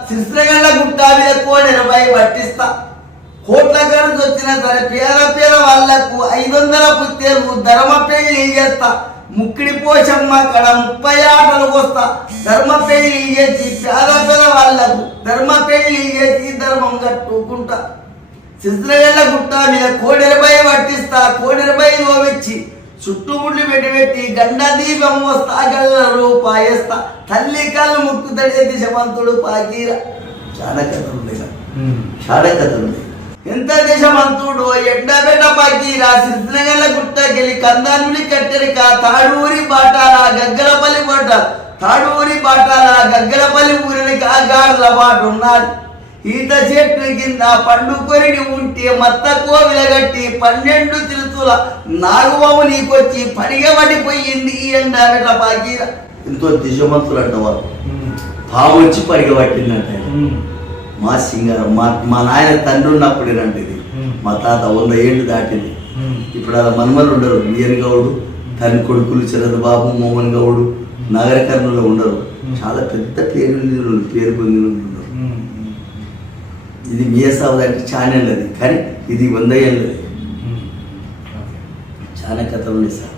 శిస్త్రగండ్ల గుట్ట మీద కోడెనపై పట్టిస్తా. కోట్ల ఖర్చు వచ్చినా సరే పేద వాళ్లకు 500 పుత్తేలు ధర్మ పెళ్లి చేస్తా. ముక్కిడి పోషమ్మ కడ 30 ఆటలు వస్తా. ధర్మ పెళ్లి చేసి పేద వాళ్లకు ధర్మ పెళ్లి చేసి ధర్మం కట్టుకుంటా. శిస్త్రగండ్ల గుట్ట మీద కోడెనపై పట్టిస్తా. కోడెనపై నోవిచ్చి చుట్టుముట్లు పెట్టి గండ దీపం వస్తా. గల్ల రూపాయిస్తా. తల్లి కళ్ళు ముక్కు తడే దిశమంతుడు పాకీర. చాలా కథలు ఎంత దిశమంతుడు ఎండబెట్ట పాకీరా. సిరిసినగల్ల గుట్టకెళ్ళి కందానుడి కట్టెరిక తాడూరి బాటాల గగ్గలపల్లి బాట. తాడూరి బాటాల గగ్గలపల్లి ఊరిని గాడుల బాట ఉన్నాడు. ఈత చెట్టు కింద పండుకొని ఉంటే మత్త కోవిలగట్టి 12 తిరుతుల నాగుబాబు నీకొచ్చి పడిగబడిపోయింది ఈ ఎండబెట్ట పాకీరా. ఎంతో దిశమంతులు అంటవారు. పాము వచ్చి పరిగబట్టిందంట. మా సింగారం మా నాయన తండ్రి ఉన్నప్పుడేనంట ఇది. మా తాత 100 ఏళ్ళు దాటింది. ఇప్పుడు అలా మన్మలు ఉండరు. వియన్ గౌడు తన కొడుకులు శరద్ బాబు మోహన్ గౌడు నగర కర్నూలు ఉండరు. చాలా పెద్ద పేరు పొందిన ఉన్నారు. ఇది మియసావు అంటే ఛానల్ అది, కానీ ఇది 100 ఏళ్ళది. చాలా కథలు ఉన్నాయి సార్.